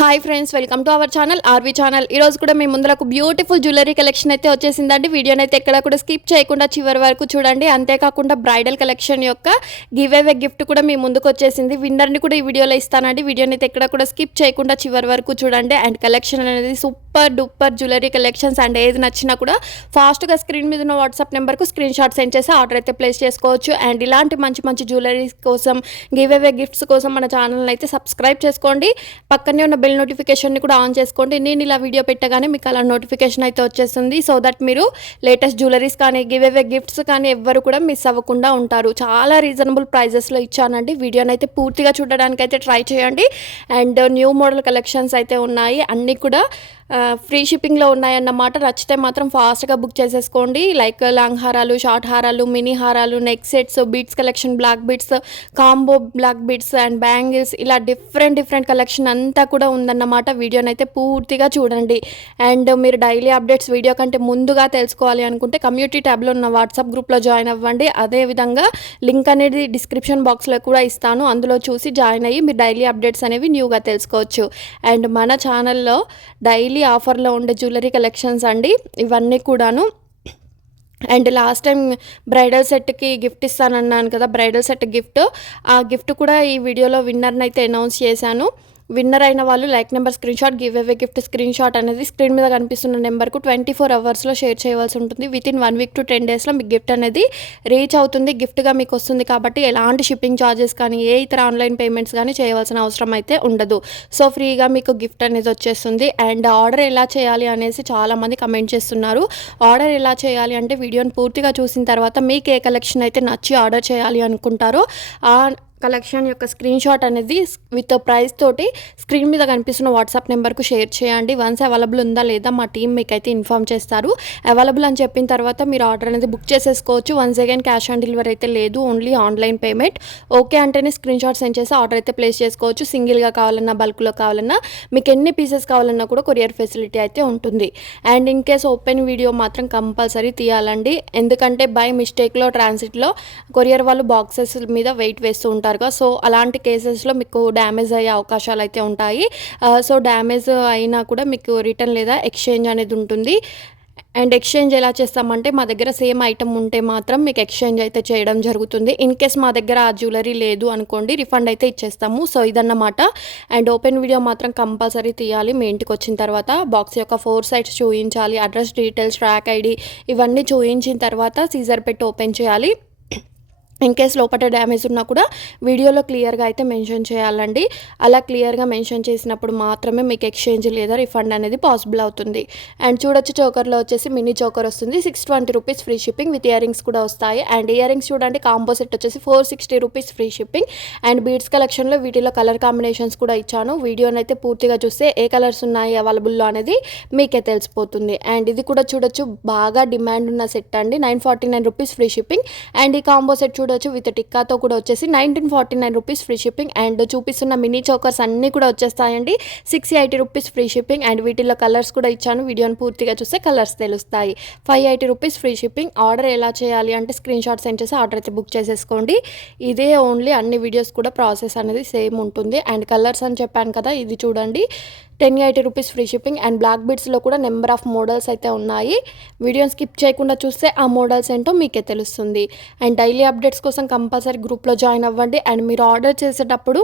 Hi friends, welcome to our channel RV channel. ఈరోజు కూడా మీ ముందరకు బ్యూటిఫుల్ జ్యువెలరీ కలెక్షన్ అయితే వచ్చేసిందండి. వీడియోని అయితే ఎక్కడ కూడా స్కిప్ చేయకుండా చివరి వరకు చూడండి. అంతేకాకుండా బ్రైడల్ కలెక్షన్ యొక్క గివ్ అవే గిఫ్ట్ కూడా మీ ముందుకు వచ్చేసింది. విన్నర్ని కూడా ఈ వీడియోలో ఇస్తానండి. వీడియోని అయితే ఎక్కడ కూడా స్కిప్ చేయకుండా చివరి వరకు చూడండి. అండ్ కలెక్షన్ అనేది super duper jewellery collections. And ఏది నచ్చినా కూడా ఫాస్ట్గా స్క్రీన్ మీద ఉన్న వాట్సాప్ నెంబర్కు స్క్రీన్ షాట్ సెండ్ చేసి ఆర్డర్ అయితే ప్లేస్ చేసుకోవచ్చు. అండ్ ఇలాంటి మంచి మంచి జ్యువెలరీస్ కోసం, గివ్ అవే గిఫ్ట్స్ కోసం మన ఛానల్ని అయితే సబ్స్క్రైబ్ చేసుకోండి. పక్కనే ఉన్న బెల్ నోటిఫికేషన్ని కూడా ఆన్ చేసుకోండి. నేను ఇలా వీడియో పెట్టగానే మీకు అలా నోటిఫికేషన్ అయితే వచ్చేస్తుంది. సో దట్ మీరు లేటెస్ట్ జ్యువెలరీస్ కానీ, గివ్ అవే గిఫ్ట్స్ కానీ ఎవ్వరు కూడా మిస్ అవ్వకుండా ఉంటారు. చాలా రీజనబుల్ ప్రైజెస్లో ఇచ్చానండి. వీడియోని అయితే పూర్తిగా చూడడానికి అయితే ట్రై చేయండి. అండ్ న్యూ మోడల్ కలెక్షన్స్ అయితే ఉన్నాయి. అన్నీ కూడా ఫ్రీ షిప్పింగ్లో ఉన్నాయన్నమాట. నచ్చితే మాత్రం ఫాస్ట్గా బుక్ చేసేసుకోండి. లైక్ లాంగ్ హారాలు, షార్ట్ హారాలు, మినీ హారాలు, neck sets, beads collection, black beads, combo black beads and bangles, ఇలా డిఫరెంట్ కలెక్షన్ అంతా కూడా ఉందన్నమాట. వీడియోని అయితే పూర్తిగా చూడండి. అండ్ మీరు డైలీ అప్డేట్స్ వీడియో కంటే ముందుగా తెలుసుకోవాలి అనుకుంటే కమ్యూనిటీ ట్యాబ్లో ఉన్న వాట్సాప్ గ్రూప్లో జాయిన్ అవ్వండి. అదేవిధంగా లింక్ అనేది డిస్క్రిప్షన్ బాక్స్లో కూడా ఇస్తాను. అందులో చూసి జాయిన్ అయ్యి మీరు డైలీ అప్డేట్స్ అనేవి న్యూగా తెలుసుకోవచ్చు. అండ్ మన ఛానల్లో డైలీ ఆఫర్లో ఉండే జ్యువెలరీ కలెక్షన్స్ అండి ఇవన్నీ కూడాను. అండ్ లాస్ట్ టైం బ్రైడల్ సెట్కి గిఫ్ట్ ఇస్తానన్నాను కదా, బ్రైడల్ సెట్ గిఫ్ట్, ఆ గిఫ్ట్ కూడా ఈ వీడియోలో విన్నర్ని అయితే అనౌన్స్ చేశాను. విన్నర్ అయిన వాళ్ళు like number screen shot, give away gift screen shot అనేది స్క్రీన్ మీద కనిపిస్తున్న నెంబర్కు 24 అవర్స్లో షేర్ చేయవలసి ఉంటుంది. వితిన్ 1 వీక్ to 10 డేస్లో మీకు గిఫ్ట్ అనేది రీచ్ అవుతుంది. గిఫ్ట్గా మీకు వస్తుంది కాబట్టి ఎలాంటి షిప్పింగ్ ఛార్జెస్ కానీ, ఏ ఇతర ఆన్లైన్ పేమెంట్స్ కానీ చేయవలసిన అవసరం అయితే ఉండదు. సో ఫ్రీగా మీకు గిఫ్ట్ అనేది వచ్చేస్తుంది. అండ్ ఆర్డర్ ఎలా చేయాలి అనేసి చాలామంది కమెంట్ చేస్తున్నారు. ఆర్డర్ ఎలా చేయాలి అంటే వీడియోని పూర్తిగా చూసిన తర్వాత మీకు ఏ కలెక్షన్ అయితే నచ్చి ఆర్డర్ చేయాలి అనుకుంటారో ఆ కలెక్షన్ యొక్క స్క్రీన్ షాట్ అనేది విత్ ప్రైస్ తోటి స్క్రీన్ మీద కనిపిస్తున్న వాట్సాప్ నెంబర్కు షేర్ చేయండి. వన్స్ అవైలబుల్ ఉందా లేదా మా టీం మీకైతే ఇన్ఫామ్ చేస్తారు. అవైలబుల్ అని చెప్పిన తర్వాత మీరు ఆర్డర్ అనేది బుక్ చేసేసుకోవచ్చు. Once again cash on delivery అయితే లేదు, ఓన్లీ ఆన్లైన్ పేమెంట్. ఓకే అంటేనే స్క్రీన్ షాట్ సెండ్ చేసి ఆర్డర్ అయితే ప్లేస్ చేసుకోవచ్చు. సింగిల్గా కావాలన్నా, బల్క్లో కావాలన్నా, మీకు ఎన్ని పీసెస్ కావాలన్నా కూడా కొరియర్ ఫెసిలిటీ అయితే ఉంటుంది. And in case open video మాత్రం కంపల్సరీ తీయాలండి. ఎందుకంటే బై మిస్టేక్లో ట్రాన్సిట్లో కొరియర్ వాళ్ళు బాక్సెస్ మీద వెయిట్ వేస్తూ ఉంటారు. సో అలాంటి కేసెస్లో మీకు డ్యామేజ్ అయ్యే అవకాశాలు అయితే ఉంటాయి. సో డ్యామేజ్ అయినా కూడా మీకు రిటర్న్ లేదా ఎక్స్చేంజ్ అనేది ఉంటుంది. అండ్ ఎక్స్చేంజ్ ఎలా చేస్తామంటే మా దగ్గర సేమ్ ఐటమ్ ఉంటే మాత్రం మీకు ఎక్స్చేంజ్ అయితే చేయడం జరుగుతుంది. ఇన్ కేస్ మా దగ్గర ఆ జ్యువెలరీ లేదు అనుకోండి, రిఫండ్ అయితే ఇచ్చేస్తాము. సో ఇదన్నమాట. అండ్ ఓపెన్ వీడియో మాత్రం కంపల్సరీ తీయాలి. మీ ఇంటికి వచ్చిన తర్వాత బాక్స్ యొక్క 4 సైడ్స్ చూపించాలి. అడ్రస్ డీటెయిల్స్, ట్రాక్ ఐడి ఇవన్నీ చూపించిన తర్వాత సీజర్ పెట్టి ఓపెన్ చేయాలి. ఇన్ కేస్ లోపల డ్యామేజ్ ఉన్నా కూడా వీడియోలో క్లియర్గా అయితే మెన్షన్ చేయాలండి. అలా క్లియర్గా మెన్షన్ చేసినప్పుడు మాత్రమే మీకు ఎక్స్చేంజ్ లేదా రిఫండ్ అనేది పాసిబుల్ అవుతుంది. అండ్ చూడొచ్చు, చోకర్లో వచ్చేసి మినీ చోకర్ వస్తుంది. 620 rupees free shipping with earrings కూడా వస్తాయి. అండ్ ఇయర్ రింగ్స్ చూడండి, కాంబో సెట్ వచ్చేసి 460 rupees free shipping. And beads కలెక్షన్లో వీటిలో కలర్ కాంబినేషన్స్ కూడా ఇచ్చాను. వీడియోని అయితే పూర్తిగా చూస్తే ఏ కలర్స్ ఉన్నాయి అవైలబుల్లో అనేది మీకే తెలిసిపోతుంది. అండ్ ఇది కూడా చూడొచ్చు, బాగా డిమాండ్ ఉన్న సెట్ అండి. 949 రూపీస్ ఫ్రీ షిప్పింగ్. అండ్ ఈ కాంబో సెట్ చూడొచ్చు విత్ టిక్కాతో కూడా వచ్చేసి 1949 రూపీస్ ఫ్రీ షిప్పింగ్. అండ్ చూపిస్తున్న మినీ చోకర్స్ అన్నీ కూడా వచ్చేస్తాయండి. 680 రూపీస్ ఫ్రీ షిప్పింగ్. అండ్ వీటిలో కలర్స్ కూడా ఇచ్చాను. వీడియోని పూర్తిగా చూస్తే కలర్స్ తెలుస్తాయి. 580 రూపీస్ ఫ్రీ షిప్పింగ్. ఆర్డర్ ఎలా చేయాలి అంటే స్క్రీన్ షాట్ సెండ్ చేసి ఆర్డర్ అయితే బుక్ చేసేసుకోండి. ఇదే ఓన్లీ, అన్ని వీడియోస్ కూడా ప్రాసెస్ అనేది సేమ్ ఉంటుంది. అండ్ కలర్స్ అని చెప్పాను కదా, ఇది చూడండి 1080 rupees free shipping. And black బీడ్స్లో కూడా నెంబర్ ఆఫ్ మోడల్స్ అయితే ఉన్నాయి. వీడియోని స్కిప్ చేయకుండా చూస్తే ఆ మోడల్స్ ఏంటో మీకే తెలుస్తుంది. అండ్ డైలీ అప్డేట్స్ కోసం కంపల్సరీ గ్రూప్లో జాయిన్ అవ్వండి. అండ్ మీరు ఆర్డర్ చేసేటప్పుడు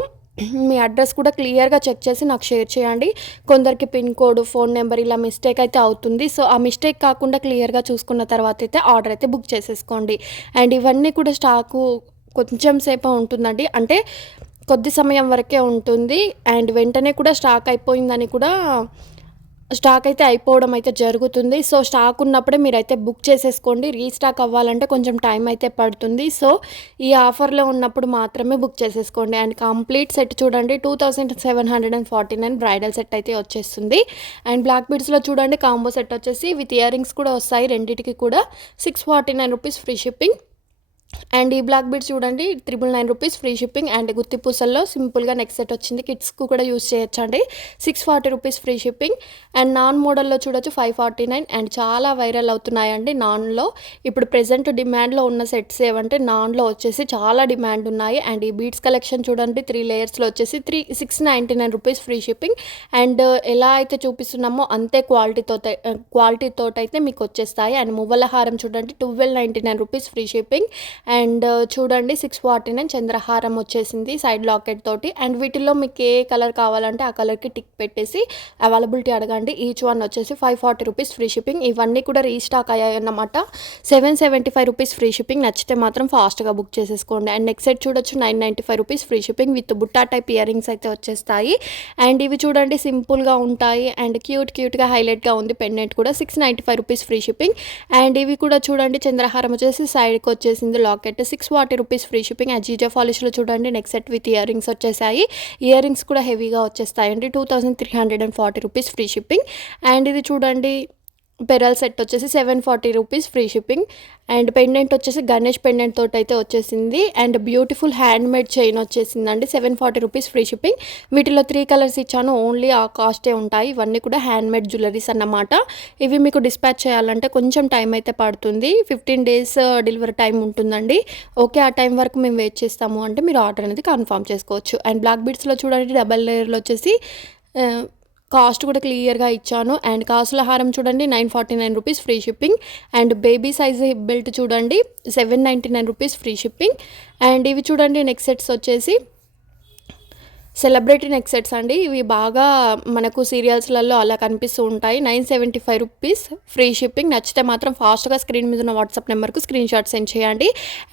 మీ అడ్రస్ కూడా క్లియర్గా చెక్ చేసి నాకు షేర్ చేయండి. కొందరికి పిన్ కోడ్, ఫోన్ నెంబర్ ఇలా మిస్టేక్ అయితే అవుతుంది. సో ఆ మిస్టేక్ కాకుండా క్లియర్గా చూసుకున్న తర్వాత అయితే ఆర్డర్ అయితే బుక్ చేసేసుకోండి. అండ్ ఇవన్నీ కూడా స్టాకు కొంచెం సేపు ఉంటుందండి, అంటే కొద్ది సమయం వరకే ఉంటుంది. అండ్ వెంటనే కూడా స్టాక్ అయిపోయిందని కూడా స్టాక్ అయితే అయిపోవడం అయితే జరుగుతుంది. సో స్టాక్ ఉన్నప్పుడే మీరైతే బుక్ చేసేసుకోండి. రీస్టాక్ అవ్వాలంటే కొంచెం టైం అయితే పడుతుంది. సో ఈ ఆఫర్లో ఉన్నప్పుడు మాత్రమే బుక్ చేసేసుకోండి. అండ్ కంప్లీట్ సెట్ చూడండి 2749 బ్రైడల్ సెట్ అయితే వచ్చేస్తుంది. అండ్ బ్లాక్ బీడ్స్లో చూడండి కాంబో సెట్ వచ్చేసి విత్ ఇయర్ రింగ్స్ కూడా వస్తాయి. రెండింటికి కూడా 649 రూపీస్ ఫ్రీ షిప్పింగ్. అండ్ ఈ బ్లాక్ బీడ్స్ చూడండి 999 రూపీస్ ఫ్రీ షిప్పింగ్. అండ్ గుత్తి పూసల్లో సింపుల్గా నెక్ సెట్ వచ్చింది, కిడ్స్కు కూడా యూస్ చేయొచ్చు అండి. 640 rupees free shipping. And non మోడల్లో చూడొచ్చు 549. అండ్ చాలా వైరల్ అవుతున్నాయండి నాన్లో. ఇప్పుడు ప్రెజెంట్ డిమాండ్లో ఉన్న సెట్స్ ఏవంటే నాన్లో వచ్చేసి చాలా డిమాండ్ ఉన్నాయి. అండ్ ఈ బీడ్స్ కలెక్షన్ చూడండి 3 లేయర్స్లో వచ్చేసి 699 రూపీస్ ఫ్రీ షిప్పింగ్. అండ్ ఎలా అయితే చూపిస్తున్నామో అంతే క్వాలిటీతో అయితే మీకు వచ్చేస్తాయి. అండ్ మువ్వల హారం చూడండి 1299 రూపీస్ ఫ్రీ షిప్పింగ్. అండ్ చూడండి 649 చంద్రహారం వచ్చేసింది సైడ్ లాకెట్ తోటి. అండ్ వీటిల్లో మీకు ఏ కలర్ కావాలంటే ఆ కలర్కి టిక్ పెట్టేసి అవైలబిలిటీ అడగండి. ఈచ్ వన్ వచ్చేసి 540 రూపీస్ ఫ్రీ షిప్పింగ్. ఇవన్నీ కూడా రీస్టాక్ అయ్యాయి అన్నమాట. 775 రూపీస్ ఫ్రీ షిప్పింగ్. నచ్చితే మాత్రం ఫాస్ట్గా బుక్ చేసేసుకోండి. అండ్ నెక్స్ట్ సెట్ చూడొచ్చు 995 రూపీస్ ఫ్రీ షిప్పింగ్ విత్ బుట్టా టైప్ ఇయర్ రింగ్స్ అయితే వచ్చేస్తాయి. అండ్ ఇవి చూడండి సింపుల్గా ఉంటాయి అండ్ క్యూట్గా హైలైట్గా ఉంది. పెండెంట్ కూడా 695 రూపీస్ ఫ్రీ షిప్పింగ్. అండ్ ఇవి కూడా చూడండి చంద్రహారం వచ్చేసి సైడ్కి వచ్చేసింది లాకెట్ 640 రూపీస్ ఫ్రీ షిప్పింగ్. అజీజా పాలిష్లో చూడండి neck set with earrings వచ్చేసాయి. ఇయర్ రింగ్స్ కూడా హెవీగా వచ్చేస్తాయండి. 2340 రూపీస్ ఫ్రీ షిప్పింగ్. అండ్ ఇది చూడండి పెరల్ సెట్ వచ్చేసి 740 rupees free shipping. And pendant వచ్చేసి గణేష్ పెండెంట్ తోటి అయితే వచ్చేసింది. And beautiful hand made chain వచ్చేసిందండి 740 రూపీస్ ఫ్రీ షిప్పింగ్. వీటిలో 3 కలర్స్ ఇచ్చాను, ఓన్లీ ఆ కాస్టే ఉంటాయి. ఇవన్నీ కూడా హ్యాండ్ మేడ్ జ్యువెలరీస్ అన్నమాట. ఇవి మీకు డిస్పాచ్ చేయాలంటే కొంచెం టైం అయితే పడుతుంది, 15 డేస్ డెలివరీ టైం ఉంటుందండి. ఓకే, ఆ టైం వరకు మేము వెయిట్ చేస్తాము అంటే మీరు ఆర్డర్ అనేది కన్ఫర్మ్ చేసుకోవచ్చు. అండ్ బ్లాక్ బీడ్స్లో చూడండి డబల్ లేయర్లో వచ్చేసి కాస్ట్ కూడా క్లియర్గా ఇచ్చాను. అండ్ కాసుల హారం చూడండి 949 rupees free shipping. And baby size hip belt చూడండి 799 రూపీస్ ఫ్రీ షిప్పింగ్. అండ్ ఇవి చూడండి నెక్ సెట్స్ వచ్చేసి సెలబ్రిటీ నెక్ సెట్స్ అండి. ఇవి బాగా మనకు సీరియల్స్లలో అలా కనిపిస్తూ ఉంటాయి. 975 రూపీస్ ఫ్రీ షిప్పింగ్. నచ్చితే మాత్రం ఫాస్ట్గా స్క్రీన్ మీద ఉన్న వాట్సాప్ నెంబర్కు స్క్రీన్ షాట్ సెండ్ చేయండి.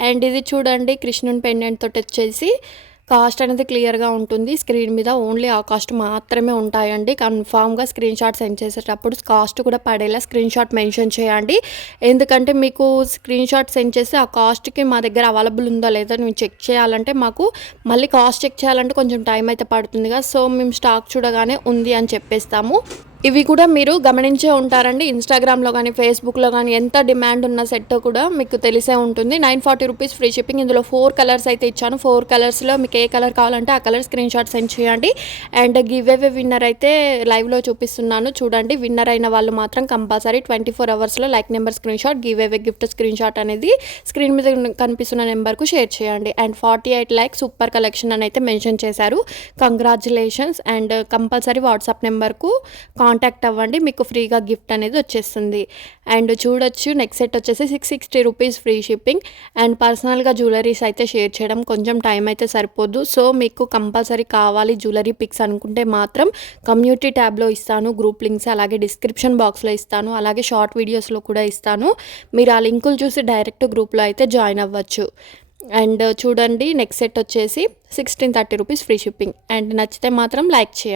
అండ్ ఇది చూడండి కృష్ణుని పెండెంట్ తోటి వచ్చేసి కాస్ట్ అనేది క్లియర్గా ఉంటుంది స్క్రీన్ మీద, ఓన్లీ ఆ కాస్ట్ మాత్రమే ఉంటాయండి. కన్ఫామ్గా స్క్రీన్ షాట్ సెండ్ చేసేటప్పుడు కాస్ట్ కూడా పడేలా స్క్రీన్ షాట్ మెన్షన్ చేయండి. ఎందుకంటే మీకు స్క్రీన్ షాట్ సెండ్ చేసి ఆ కాస్ట్కి మా దగ్గర అవైలబుల్ ఉందో లేదో మేము చెక్ చేయాలంటే మాకు మళ్ళీ కాస్ట్ చెక్ చేయాలంటే కొంచెం టైం అయితే పడుతుందిగా. సో మేము స్టాక్ చూడగానే ఉంది అని చెప్పేస్తాము. ఇవి కూడా మీరు గమనించే ఉంటారండి, ఇన్స్టాగ్రామ్లో కానీ ఫేస్బుక్లో కానీ ఎంత డిమాండ్ ఉన్న సెట్ కూడా మీకు తెలిసే ఉంటుంది. 940 రూపీస్ ఫ్రీ షిప్పింగ్. ఇందులో 4 కలర్స్ అయితే ఇచ్చాను. 4 కలర్స్లో మీకు ఏ కలర్ కావాలంటే ఆ కలర్ స్క్రీన్ షాట్ సెండ్ చేయండి. అండ్ గివ్ అవే విన్నర్ అయితే లైవ్లో చూపిస్తున్నాను చూడండి. విన్నర్ అయిన వాళ్ళు మాత్రం కంపల్సరీ 24 అవర్స్లో like number screen shot, give away gift screen shot అనేది స్క్రీన్ మీద కనిపిస్తున్న నెంబర్కు షేర్ చేయండి. అండ్ 48 లైక్ సూపర్ కలెక్షన్ అని అయితే మెన్షన్ చేశారు. కంగ్రాచులేషన్స్. అండ్ కంపల్సరీ వాట్సాప్ నెంబర్కు కాంటాక్ట్ అవ్వండి, మీకు ఫ్రీగా గిఫ్ట్ అనేది వచ్చేస్తుంది. అండ్ చూడొచ్చు నెక్ సెట్ వచ్చేసి 660 రూపీస్ ఫ్రీ షిప్పింగ్. అండ్ పర్సనల్గా జ్యువెలరీస్ అయితే షేర్ చేయడం కొంచెం టైం అయితే సరిపోదు. సో మీకు కంపల్సరీ కావాలి జ్యువెలరీ పిక్స్ అనుకుంటే మాత్రం కమ్యూనిటీ ట్యాబ్లో ఇస్తాను గ్రూప్ లింక్స్, అలాగే డిస్క్రిప్షన్ బాక్స్లో ఇస్తాను, అలాగే షార్ట్ వీడియోస్లో కూడా ఇస్తాను. మీరు ఆ లింకులు చూసి డైరెక్ట్ గ్రూప్లో అయితే జాయిన్ అవ్వచ్చు. అండ్ చూడండి నెక్ సెట్ వచ్చేసి 1630 రూపీస్ ఫ్రీ షిప్పింగ్. అండ్ నచ్చితే మాత్రం లైక్ చేయండి.